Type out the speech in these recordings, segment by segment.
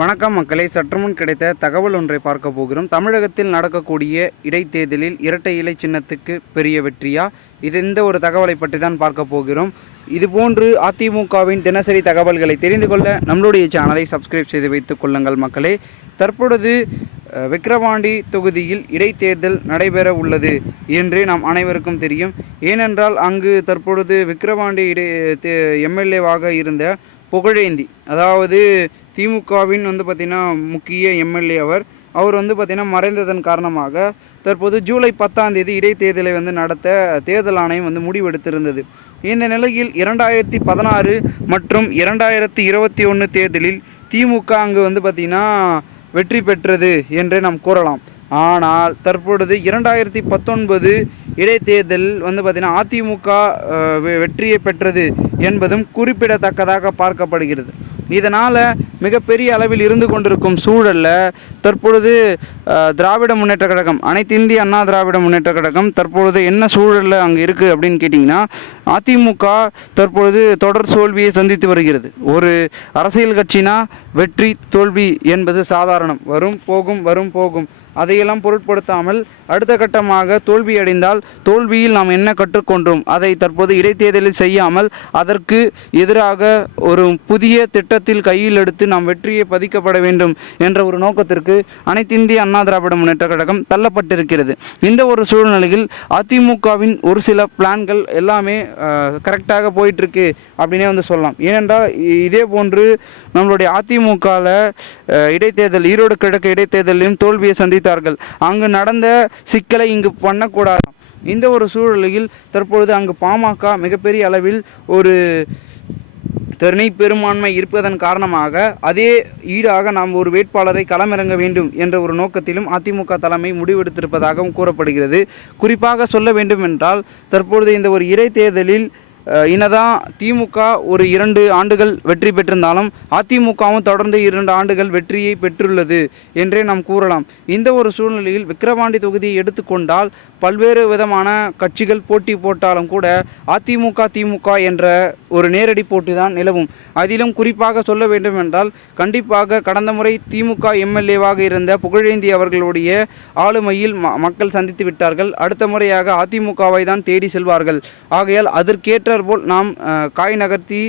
வணக்கம் மக்களே, சற்றுமுன் கிடைத்த தகவல் ஒன்றை பார்க்க போகிறோம். தமிழகத்தில் நடக்கக்கூடிய இடைத்தேர்தலில் இரட்டை இலை சின்னத்துக்கு பெரிய வெற்றியா? இந்த ஒரு தகவலை பற்றி தான் பார்க்க போகிறோம். இதுபோன்று அதிமுகவின் தினசரி தகவல்களை தெரிந்து கொள்ள நம்மளுடைய சேனலை சப்ஸ்கிரைப் செய்து வைத்துக் கொள்ளுங்கள் மக்களே. தற்பொழுது விக்கிரவாண்டி தொகுதியில் இடைத்தேர்தல் நடைபெற உள்ளது என்று நாம் அனைவருக்கும் தெரியும். ஏனென்றால் அங்கு தற்பொழுது விக்கிரவாண்டி எம்எல்ஏவாக இருந்த புகழேந்தி, அதாவது திமுகவின் பார்த்திங்கன்னா முக்கிய எம்எல்ஏ அவர் பார்த்திங்கன்னா மறைந்ததன் காரணமாக தற்போது ஜூலை 10ஆம் தேதி இடைத்தேர்தலை நடத்த தேர்தல் ஆணையம் முடிவெடுத்திருந்தது. இந்த நிலையில் 2016 மற்றும் 2021 தேர்தலில் திமுக அங்கு பார்த்திங்கன்னா வெற்றி பெற்றது என்றே நாம் கூறலாம். ஆனால் தற்பொழுது 2019 இடைத்தேர்தல் பார்த்திங்கன்னா அதிமுக வெற்றியை பெற்றது என்பதும் குறிப்பிடத்தக்கதாக பார்க்கப்படுகிறது. இதனால் மிகப்பெரிய அளவில் இருந்து கொண்டிருக்கும் சூழலில் தற்பொழுது திராவிட முன்னேற்ற கழகம், அனைத்து இந்திய அண்ணா திராவிட முன்னேற்ற கழகம் தற்பொழுது என்ன சூழலில் அங்கே இருக்குது அப்படின்னு கேட்டிங்கன்னா, அதிமுக தற்பொழுது தொடர் தோல்வியை சந்தித்து வருகிறது. ஒரு அரசியல் கட்சினா வெற்றி தோல்வி என்பது சாதாரணம், வரும் போகும். அதையெல்லாம் பொருட்படுத்தாமல் அடுத்த கட்டமாக தோல்வி அடைந்தால் தோல்வியில் நாம் என்ன கற்றுக்கொண்டோம், அதை தற்போது இடைத்தேர்தலில் செய்யாமல் அதற்கு எதிராக ஒரு புதிய திட்டத்தில் கையில் எடுத்து நாம் வெற்றியை பதிக்கப்பட வேண்டும் என்ற ஒரு நோக்கத்திற்கு அனைத்து இந்திய அண்ணா திராவிட முன்னேற்ற கழகம் தள்ளப்பட்டிருக்கிறது. இந்த ஒரு சூழ்நிலையில் அதிமுகவின் ஒரு சில பிளான்கள் எல்லாமே கரெக்டாக போயிட்டுருக்கு அப்படின்னே சொல்லலாம். ஏனென்றால் இதே போன்று நம்மளுடைய அதிமுகவில் இடைத்தேர்தல், ஈரோடு கிழக்கு இடைத்தேர்தலையும் தோல்வியை சந்தித்தார்கள். அங்கு நடந்த சிக்கலை இங்கு பண்ணக்கூடாது. இந்த ஒரு சூழ்நிலையில் தற்பொழுது அங்கு பாமக மிகப்பெரிய அளவில் ஒரு தனி பெரும்பான்மை இருப்பதன் காரணமாக அதே ஈடாக நாம் ஒரு வேட்பாளரை களமிறங்க வேண்டும் என்ற ஒரு நோக்கத்திலும் அதிமுக தலைமை முடிவெடுத்திருப்பதாகவும் கூறப்படுகிறது. குறிப்பாக சொல்ல வேண்டும் என்றால் தற்பொழுது இந்த ஒரு இடைத்தேர்தலில் என்னதான் திமுக ஒரு 2 ஆண்டுகள் வெற்றி பெற்றிருந்தாலும் அதிமுகவும் தொடர்ந்து 2 ஆண்டுகள் வெற்றியை பெற்றுள்ளது என்றே நாம் கூறலாம். இந்த ஒரு சூழ்நிலையில் விக்கிரவாண்டி தொகுதியை எடுத்துக்கொண்டால் பல்வேறு விதமான கட்சிகள் போட்டி போட்டாலும் கூட திமுக என்ற ஒரு நேரடி போட்டி தான் நிலவும். அதிலும் குறிப்பாக சொல்ல வேண்டும் என்றால் கண்டிப்பாக கடந்த முறை திமுக எம்எல்ஏவாக இருந்த புகழேந்தி அவர்களுடைய ஆளுமையில் மக்கள் சந்தித்து விட்டார்கள். அடுத்த முறையாக அதிமுகவை தான் தேடி செல்வார்கள். ஆகையால் அதற்கேற்ற போல் நாம் காய் நகர்த்தி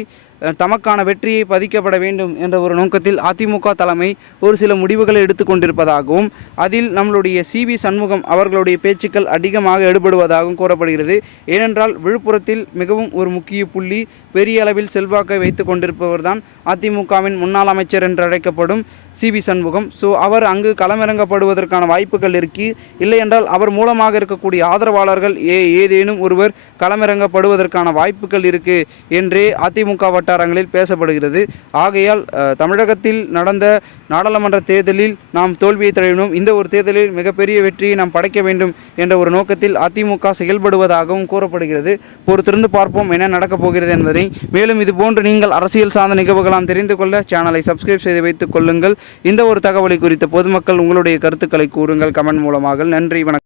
தமக்கான வெற்றியை பதிக்கப்பட வேண்டும் என்ற ஒரு நோக்கத்தில் அதிமுக தலைமை ஒரு சில முடிவுகளை எடுத்துக்கொண்டிருப்பதாகவும் அதில் நம்மளுடைய சிவி சண்முகம் அவர்களுடைய பேச்சுக்கள் அதிகமாக எடுபடுவதாகவும் கூறப்படுகிறது. ஏனென்றால் விழுப்புரத்தில் மிகவும் ஒரு முக்கிய புள்ளி, பெரிய அளவில் செல்வாக்கை வைத்து கொண்டிருப்பவர் தான் அதிமுகவின் முன்னாள் அமைச்சர் என்று அழைக்கப்படும் சிவி சண்முகம். அவர் அங்கு களமிறங்கப்படுவதற்கான வாய்ப்புகள் இருக்கு. இல்லை என்றால் அவர் மூலமாக இருக்கக்கூடிய ஆதரவாளர்கள் ஏதேனும் ஒருவர் களமிறங்கப்படுவதற்கான வாய்ப்புகள் இருக்கு என்றே அதிமுக வட்டாரங்களில் பேசப்படுகிறது. ஆகையால் தமிழகத்தில் நடந்த நாடாளுமன்ற தேர்தலில் நாம் தோல்வியை தழுவினோம். இந்த ஒரு தேர்தலில் மிகப்பெரிய வெற்றியை நாம் படைக்க வேண்டும் என்ற ஒரு நோக்கத்தில் அதிமுக செயல்படுவதாகவும் கூறப்படுகிறது. பொறுத்திருந்து பார்ப்போம் என்ன நடக்கப் போகிறது என்பதை. மேலும் இதுபோன்று நீங்கள் அரசியல் சார்ந்த நிகழ்வுகளாம் தெரிந்து கொள்ள சேனலை சப்ஸ்கிரைப் செய்து வைத்துக் கொள்ளுங்கள். இந்த ஒரு தகவலை குறித்த பொதுமக்கள் உங்களுடைய கருத்துக்களை கூறுங்கள் கமெண்ட் மூலமாக. நன்றி, வணக்கம்.